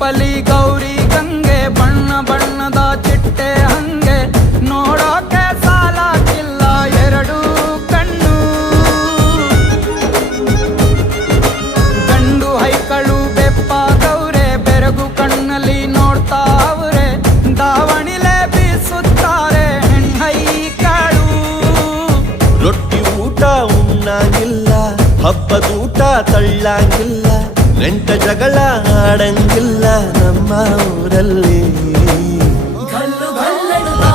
ರೂಪಲಿ ಗೌರಿ ಗಂಗೆ ಬಣ್ಣ ಬಣ್ಣದ ಚಿಟ್ಟೆ ಹಂಗೆ ನೋಡೋಕೆ ಸಾಲಾಗಿಲ್ಲ ಎರಡು ಕಣ್ಣು. ಗಂಡು ಹೈಕಳು ಬೆಪ್ಪಾಗವ್ರೆ ಬೆರಗು ಕಣ್ಣಲ್ಲಿ ನೋಡ್ತಾ ಅವ್ರೆ ದಾವಣಿಲೆ ಬೀಸುತ್ತಾರೆ ಹೆಣ್ಣೈಕಳು. ರೊಟ್ಟಿ ಊಟ ಉಣ್ಣಾಗಿಲ್ಲ ಹಬ್ಬದೂಟ ತಳ್ಳಾಗಿಲ್ಲ ನೆಂಟ ಜಗಳ ಆಡಂಗಿಲ್ಲ ನಮ್ಮ ಊರಲ್ಲಿ. ಗಲ್ಲು ಗಲ್ಲೆನ್ನುತ್ತಾ